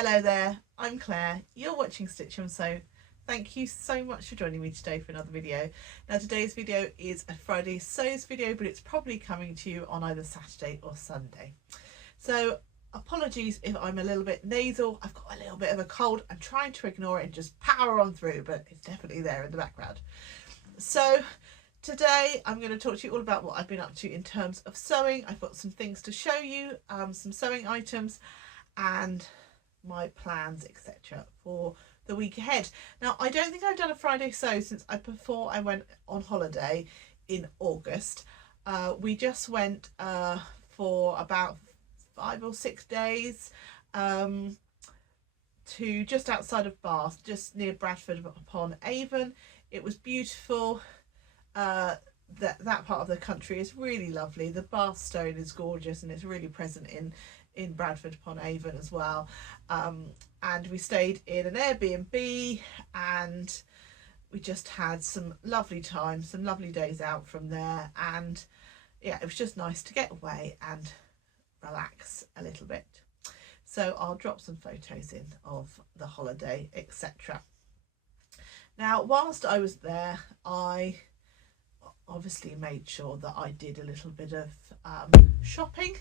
Hello there, I'm Claire, you're watching Stitch and Sew. Thank you so much for joining me today for another video. Now today's video is a Friday Sews video, but it's probably coming to you on either Saturday or Sunday. So apologies if I'm a little bit nasal, I've got a little bit of a cold. I'm trying to ignore it and just power on through, but it's definitely there in the background. So today I'm going to talk to you all about what I've been up to in terms of sewing. I've got some things to show you, some sewing items and my plans, etc. for the week ahead. Now I don't think I've done a Friday sew since before I went on holiday in August. We just went for about 5 or 6 days to just outside of Bath, just near Bradford upon Avon. It was beautiful. That part of the country is really lovely. The Bath stone is gorgeous and it's really present in Bradford upon Avon as well. And we stayed in an Airbnb and we just had some lovely time, some lovely days out from there. And yeah, it was just nice to get away and relax a little bit. So I'll drop some photos in of the holiday, etc. Now, whilst I was there, I obviously made sure that I did a little bit of shopping.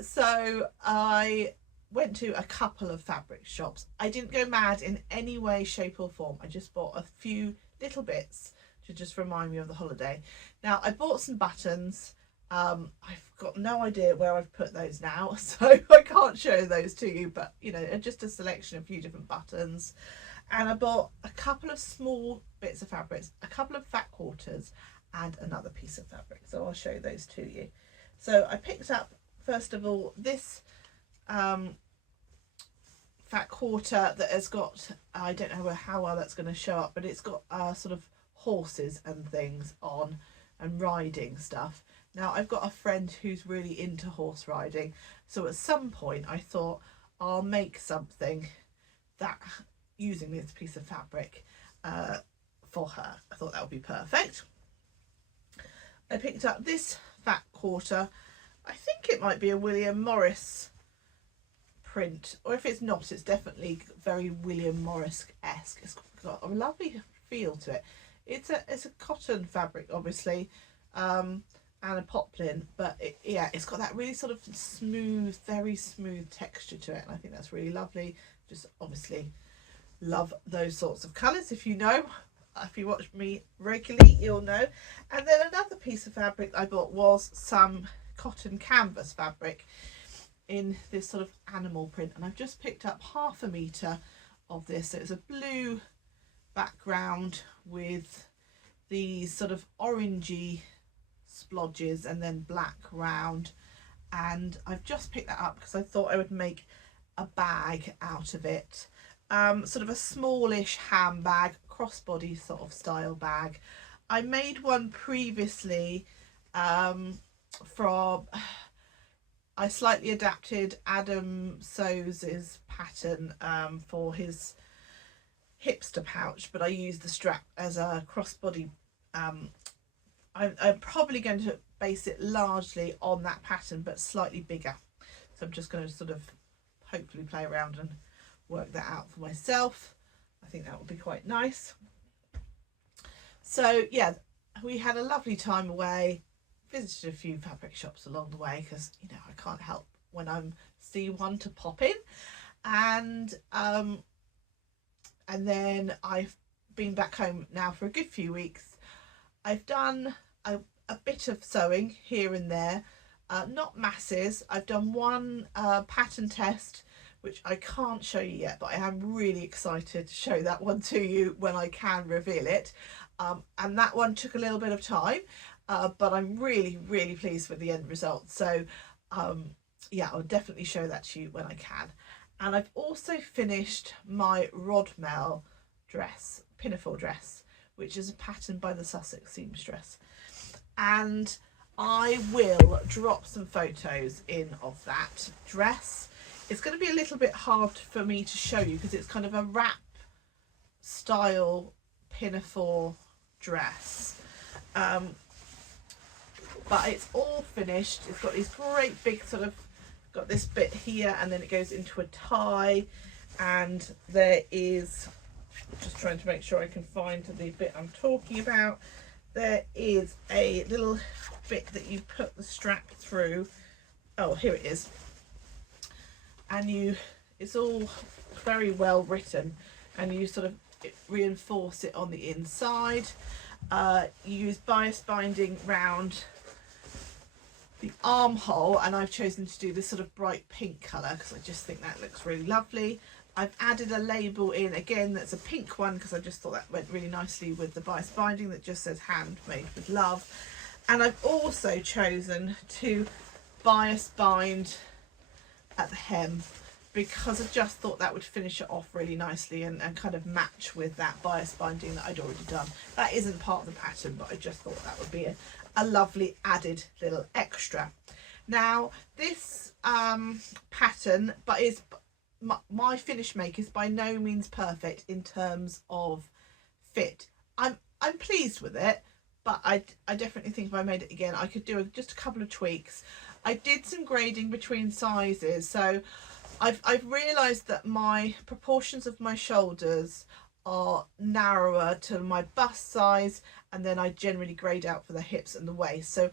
So I went to a couple of fabric shops. I didn't go mad in any way, shape or form. I just bought a few little bits to just remind me of the holiday. Now I bought some buttons. I've got no idea where I've put those now, so I can't show those to you, but you know, just a selection of a few different buttons. And I bought a couple of small bits of fabrics, a couple of fat quarters and another piece of fabric. So I'll show those to you. So I picked up, first of all, this fat quarter that has got, I don't know how well that's going to show up, but it's got sort of horses and things on and riding stuff. Now I've got a friend who's really into horse riding, so at some point I thought I'll make something that using this piece of fabric for her. I thought that would be perfect. I picked up this fat quarter. I think it might be a William Morris print, or if it's not, it's definitely very William Morris-esque. It's got a lovely feel to it. It's a cotton fabric, obviously, and a poplin, but it's got that really sort of smooth, very smooth texture to it, and I think that's really lovely. Just obviously love those sorts of colours. If you watch me regularly, you'll know. And then another piece of fabric I bought was some cotton canvas fabric in this sort of animal print, and I've just picked up 1/2 metre of this. So it's a blue background with these sort of orangey splodges and then black round, and I've just picked that up because I thought I would make a bag out of it. Sort of a smallish handbag, crossbody sort of style bag. I made one previously from, I slightly adapted Adam Sews's pattern for his hipster pouch, but I used the strap as a crossbody. I'm probably going to base it largely on that pattern, but slightly bigger. So I'm just going to sort of hopefully play around and work that out for myself. I think that would be quite nice. So yeah, we had a lovely time away, visited a few fabric shops along the way because you know I can't help when I see one to pop in, and then I've been back home now for a good few weeks. I've done a bit of sewing here and there, not masses. I've done one pattern test which I can't show you yet, but I am really excited to show that one to you when I can reveal it. And that one took a little bit of time, but I'm really pleased with the end result. So yeah, I'll definitely show that to you when I can. And I've also finished my Rodmel dress, pinafore dress, which is a pattern by the Sussex seamstress, and I will drop some photos in of that dress. It's going to be a little bit hard for me to show you because it's kind of a wrap style pinafore dress, but it's all finished. It's got these great big sort of got this bit here, and then it goes into a tie, and there is, just trying to make sure I can find the bit I'm talking about, there is a little bit that you put the strap through. Oh, here it is. And it's all very well written, and you sort of reinforce it on the inside. You use bias binding round the armhole, and I've chosen to do this sort of bright pink colour because I just think that looks really lovely. I've added a label in again that's a pink one because I just thought that went really nicely with the bias binding that just says handmade with love. And I've also chosen to bias bind at the hem because I just thought that would finish it off really nicely and kind of match with that bias binding that I'd already done. That isn't part of the pattern, but I just thought that would be a lovely added little extra. Now this pattern, but is my finish make is by no means perfect in terms of fit. I'm pleased with it, but I definitely think if I made it again I could do just a couple of tweaks. I did some grading between sizes, so I've realised that my proportions of my shoulders are narrower to my bust size, and then I generally grade out for the hips and the waist. So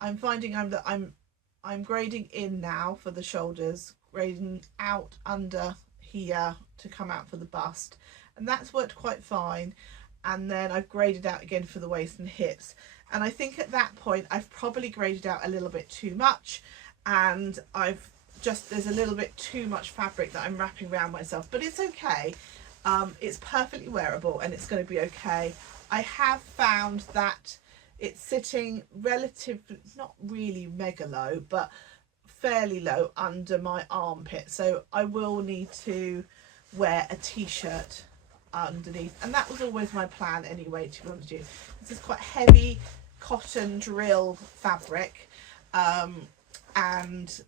I'm finding I'm grading in now for the shoulders, grading out under here to come out for the bust, and that's worked quite fine. And then I've graded out again for the waist and hips, and I think at that point I've probably graded out a little bit too much, and there's a little bit too much fabric that I'm wrapping around myself, but it's okay. It's perfectly wearable and it's going to be okay. I have found that it's sitting relatively, not really mega low, but fairly low under my armpit, so I will need to wear a t-shirt underneath, and that was always my plan anyway, to be honest with you. This is quite heavy cotton drill fabric, and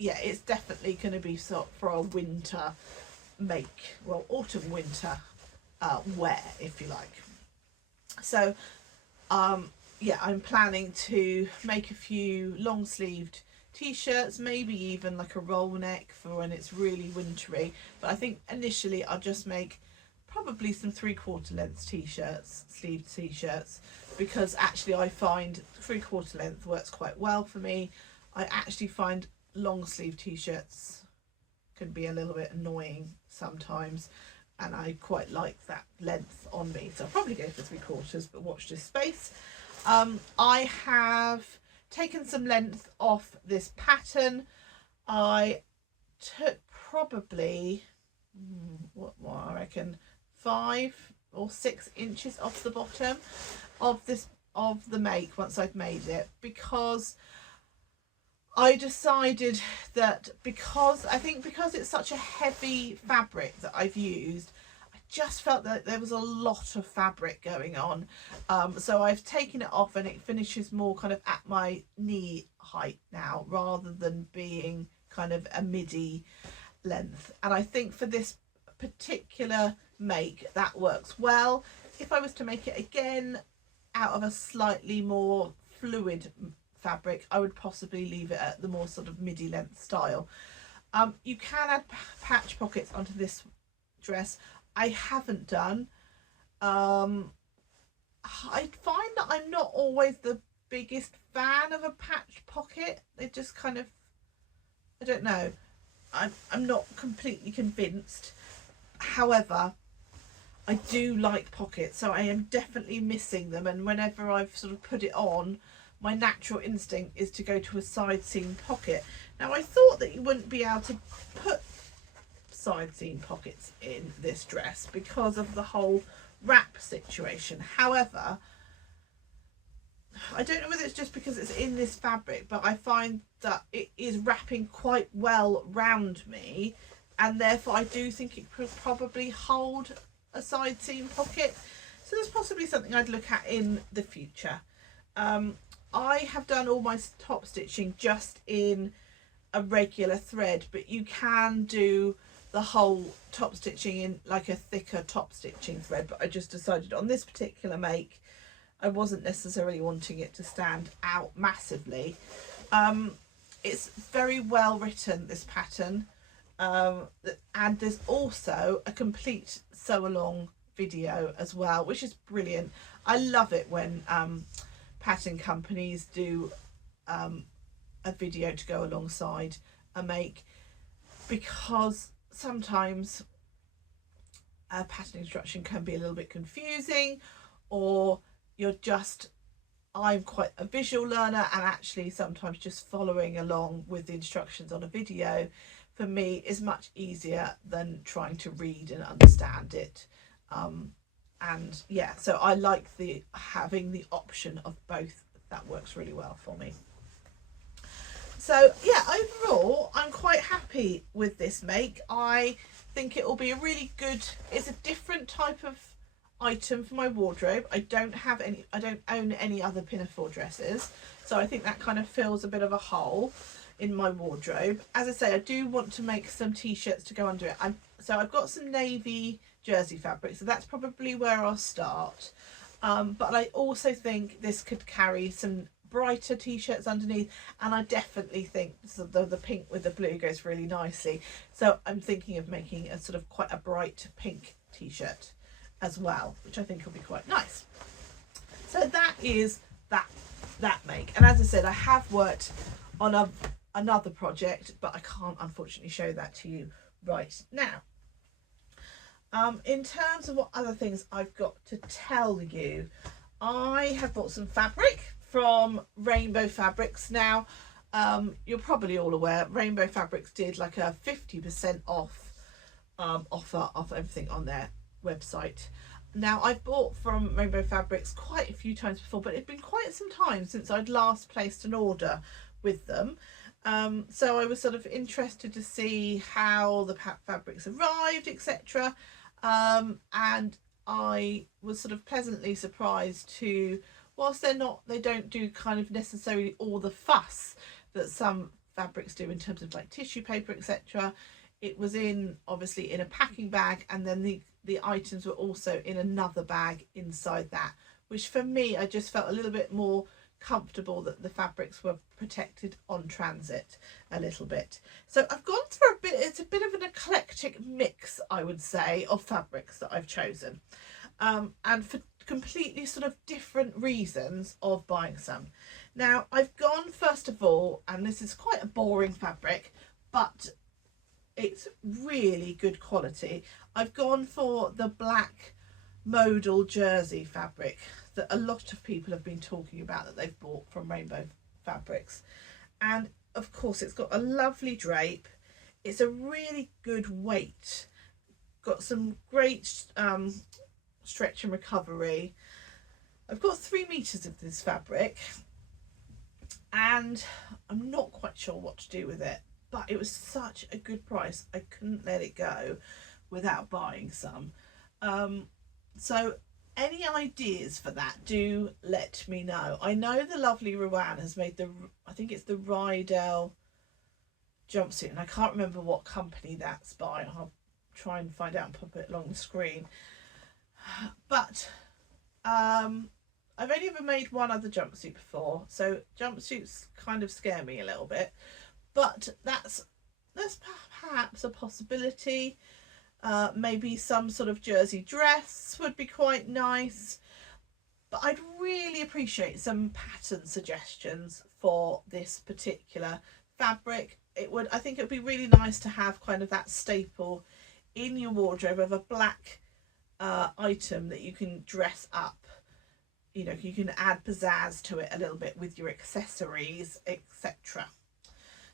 yeah, it's definitely going to be for a winter make, well, autumn winter wear, if you like. So yeah, I'm planning to make a few long sleeved t-shirts, maybe even like a roll neck for when it's really wintry, but I think initially I'll just make probably some 3/4 length t-shirts, sleeved t-shirts, because actually I find 3/4 length works quite well for me. I actually find long sleeve t-shirts can be a little bit annoying sometimes, and I quite like that length on me, so I'll probably go for 3/4, but watch this space. I have taken some length off this pattern. I took probably what I reckon 5 or 6 inches off the bottom of the make once I'd made it, because I decided that because it's such a heavy fabric that I've used, I just felt that there was a lot of fabric going on. So I've taken it off and it finishes more kind of at my knee height now, rather than being kind of a midi length. And I think for this particular make that works well. If I was to make it again out of a slightly more fluid fabric, I would possibly leave it at the more sort of midi length style. You can add patch pockets onto this dress. I haven't done. I find that I'm not always the biggest fan of a patch pocket. They just kind of, I don't know, I'm not completely convinced. However, I do like pockets, so I am definitely missing them, and whenever I've sort of put it on, my natural instinct is to go to a side seam pocket. Now I thought that you wouldn't be able to put side seam pockets in this dress because of the whole wrap situation. However, I don't know whether it's just because it's in this fabric, but I find that it is wrapping quite well round me, and therefore I do think it could probably hold a side seam pocket. So there's possibly something I'd look at in the future. I have done all my top stitching just in a regular thread, but you can do the whole top stitching in like a thicker top stitching thread, but I just decided on this particular make I wasn't necessarily wanting it to stand out massively. it's very well written, this pattern, and there's also a complete sew along video as well, which is brilliant. I love it when pattern companies do a video to go alongside a make, because sometimes a pattern instruction can be a little bit confusing, or I'm quite a visual learner, and actually sometimes just following along with the instructions on a video for me is much easier than trying to read and understand it. And yeah, so I like having the option of both. That works really well for me. So yeah, overall I'm quite happy with this make. I think it will be a really good, it's a different type of item for my wardrobe. I don't own any other pinafore dresses, so I think that kind of fills a bit of a hole in my wardrobe. As I say, I do want to make some t-shirts to go under it. So I've got some navy jersey fabric, so that's probably where I'll start. But I also think this could carry some brighter t-shirts underneath, and I definitely think the pink with the blue goes really nicely. So I'm thinking of making a sort of quite a bright pink t-shirt as well, which I think will be quite nice. So that is that make. And as I said, I have worked on another project, but I can't unfortunately show that to you right now. In terms of what other things I've got to tell you, I have bought some fabric from Rainbow Fabrics. Now, you're probably all aware Rainbow Fabrics did like a 50% off offer of everything on their website. Now, I've bought from Rainbow Fabrics quite a few times before, but it's been quite some time since I'd last placed an order with them. So I was sort of interested to see how the fabrics arrived, etc. And I was sort of pleasantly surprised to, whilst they don't do kind of necessarily all the fuss that some fabrics do in terms of like tissue paper, etc. It was obviously in a packing bag, and then the items were also in another bag inside that, which for me, I just felt a little bit more comfortable that the fabrics were protected on transit a little bit. So I've gone for it's a bit of an eclectic mix, I would say, of fabrics that I've chosen, and for completely sort of different reasons of buying some. Now, I've gone first of all, and this is quite a boring fabric, but it's really good quality. I've gone for the black modal jersey fabric that a lot of people have been talking about, that they've bought from Rainbow Fabrics. And of course, it's got a lovely drape. It's a really good weight. Got some great stretch and recovery. I've got 3 meters of this fabric, and I'm not quite sure what to do with it, but it was such a good price, I couldn't let it go without buying some. So any ideas for that, do let me know. I know the lovely Rowan has made I think it's the Rydell jumpsuit, and I can't remember what company that's by. I'll try and find out and pop it along the screen. But I've only ever made one other jumpsuit before, so jumpsuits kind of scare me a little bit, but that's perhaps a possibility. Maybe some sort of jersey dress would be quite nice, but I'd really appreciate some pattern suggestions for this particular fabric. I think it would be really nice to have kind of that staple in your wardrobe of a black item that you can dress up. You know, you can add pizzazz to it a little bit with your accessories, etc.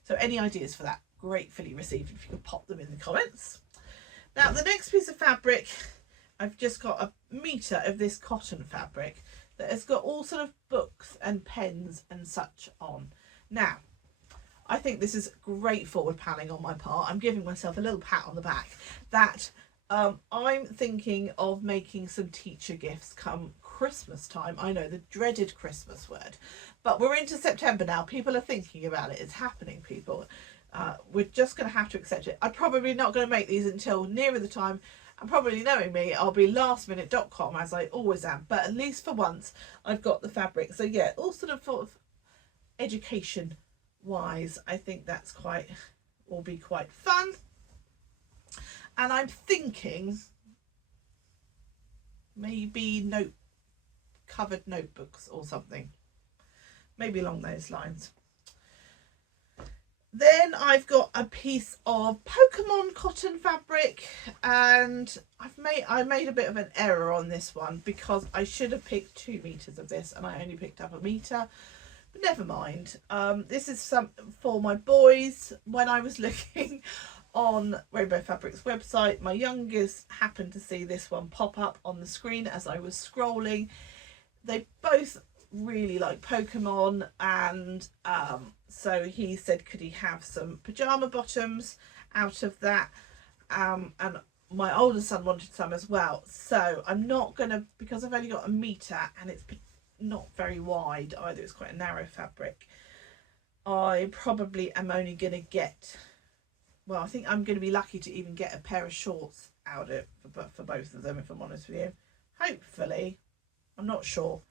So any ideas for that, gratefully received if you could pop them in the comments. Now, the next piece of fabric, I've just got a metre of this cotton fabric that has got all sort of books and pens and such on. Now, I think this is great forward planning on my part. I'm giving myself a little pat on the back that I'm thinking of making some teacher gifts come Christmas time. I know, the dreaded Christmas word, but we're into September now. People are thinking about it. It's happening, people. We're just going to have to accept it. I'm probably not going to make these until nearer the time, and probably, knowing me, I'll be lastminute.com as I always am, but at least for once I've got the fabric. So yeah, all sort of education wise, I think that's will be quite fun. And I'm thinking maybe covered notebooks or something, maybe along those lines. Then I've got a piece of Pokemon cotton fabric, and I made a bit of an error on this one because I should have picked 2 meters of this and I only picked up 1 meter. But never mind. This is some for my boys. When I was looking on Rainbow Fabrics website, my youngest happened to see this one pop up on the screen as I was scrolling. They both really like Pokemon, and so he said could he have some pajama bottoms out of that, and my older son wanted some as well. So I'm not gonna, because I've only got 1 meter and it's not very wide either, it's quite a narrow fabric, I probably am only gonna get, well, I think I'm gonna be lucky to even get a pair of shorts out of it for both of them, if I'm honest with you. Hopefully, I'm not sure,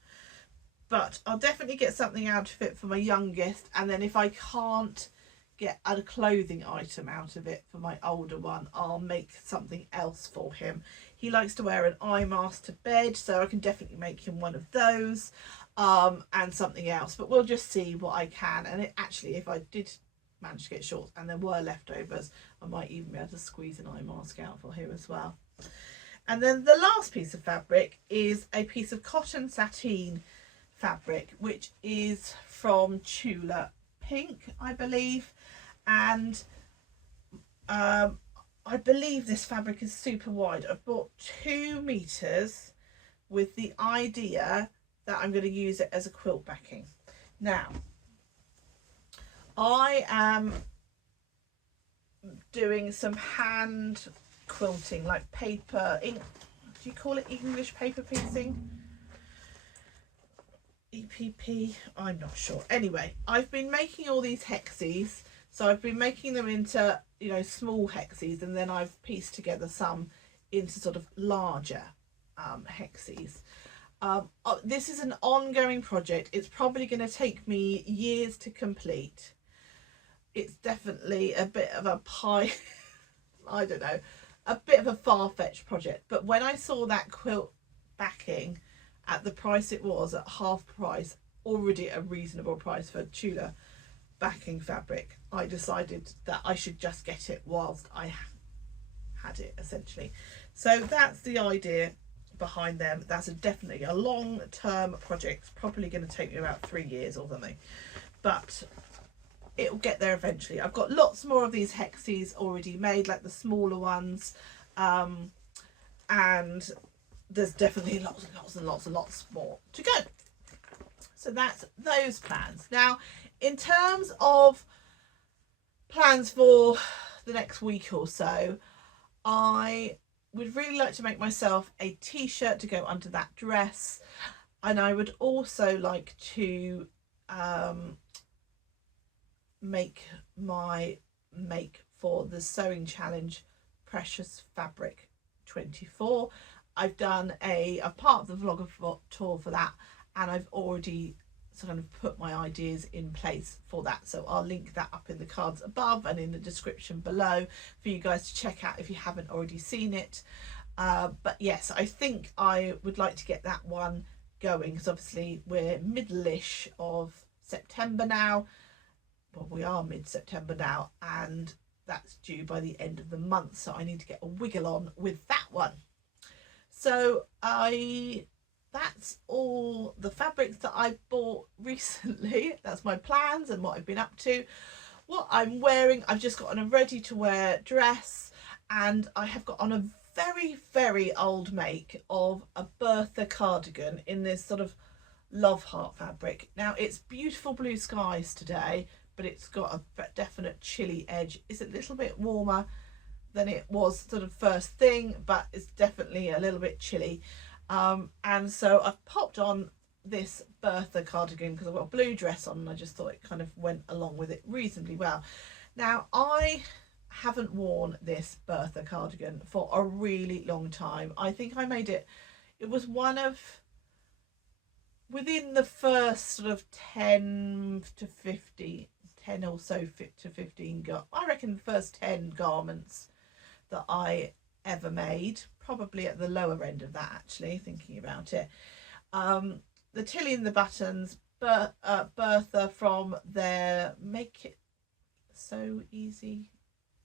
but I'll definitely get something out of it for my youngest, and then if I can't get a clothing item out of it for my older one, I'll make something else for him. He likes to wear an eye mask to bed, so I can definitely make him one of those, and something else, but we'll just see what I can. And actually, if I did manage to get shorts and there were leftovers, I might even be able to squeeze an eye mask out for him as well. And then the last piece of fabric is a piece of cotton sateen fabric, which is from Tula Pink, I believe, and I believe this fabric is super wide. I've bought 2 meters with the idea that I'm going to use it as a quilt backing. Now, I am doing some hand quilting, like paper ink. Do you call it English paper piecing? EPP, I'm not sure. Anyway, I've been making all these hexies, so I've been making them into, you know, small hexies, and then I've pieced together some into sort of larger hexies. This is an ongoing project. It's probably going to take me years to complete. It's definitely a bit of a I don't know, a bit of a far-fetched project, but when I saw that quilt backing at the price it was, at half price, already a reasonable price for Tula backing fabric, I decided that I should just get it whilst I had it, essentially. So that's the idea behind them. That's definitely a long-term project. It's probably going to take me about 3 years or something, but it'll get there eventually. I've got lots more of these hexies already made, like the smaller ones, and there's definitely lots and lots and lots and lots more to go. So that's those plans. Now, in terms of plans for the next week or so, I would really like to make myself a t-shirt to go under that dress, and I would also like to make my make for the sewing challenge Precious Fabric 24. I've done a part of the vlog tour for that, and I've already sort of put my ideas in place for that, so I'll link that up in the cards above and in the description below for you guys to check out if you haven't already seen it. But yes, I think I would like to get that one going, because obviously we're middle-ish of September now. Well, we are mid-September now, and that's due by the end of the month, so I need to get a wiggle on with that one. So that's all the fabrics that I bought recently. That's my plans and what I've been up to. What I'm wearing, I've just got on a ready to wear dress, and I have got on a very, very old make of a Bertha cardigan in this sort of love heart fabric. Now, it's beautiful blue skies today, but it's got a definite chilly edge. It's a little bit warmer than it was sort of first thing, but it's definitely a little bit chilly. And so I've popped on this Bertha cardigan because I've got a blue dress on, and I just thought it kind of went along with it reasonably well. Now, I haven't worn this Bertha cardigan for a really long time. I think I made it, it was one of, within the first sort of 10 to 15 10 or so fit to 15 I reckon the first 10 garments that I ever made, probably at the lower end of that, actually, thinking about it. The Tilly and the Buttons, Bertha from their Make It So Easy,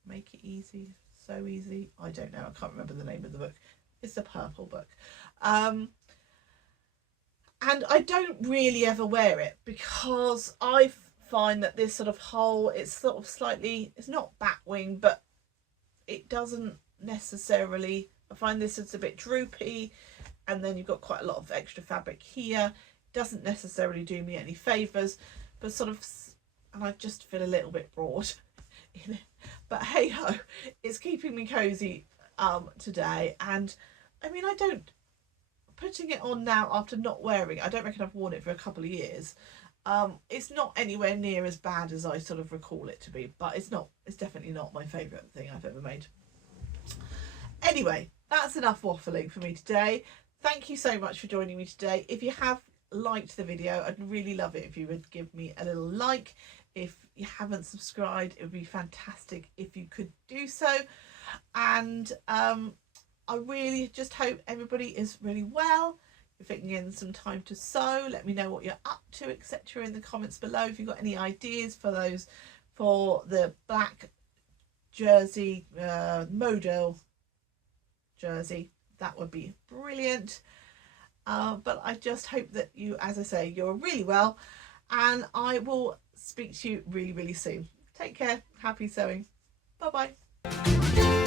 Make It Easy, So Easy, I don't know, I can't remember the name of the book. It's a purple book. And I don't really ever wear it because I find that this sort of hole, it's sort of slightly, it's not batwing, but it doesn't necessarily, I find this is a bit droopy, and then you've got quite a lot of extra fabric here. It doesn't necessarily do me any favours, but sort of, and I just feel a little bit broad in it. But hey ho, it's keeping me cosy today. And I mean, putting it on now after not wearing it, I don't reckon I've worn it for a couple of years. It's not anywhere near as bad as I sort of recall it to be, but it's definitely not my favourite thing I've ever made. Anyway, that's enough waffling for me today. Thank you so much for joining me today. If you have liked the video, I'd really love it if you would give me a little like. If you haven't subscribed, it would be fantastic if you could do so. And I really just hope everybody is really well. You're fitting in some time to sew. Let me know what you're up to, etc. in the comments below. If you've got any ideas for the black jersey, modal jersey, that would be brilliant. But I just hope that you, as I say, you're really well, and I will speak to you really, really soon. Take care. Happy sewing. Bye bye.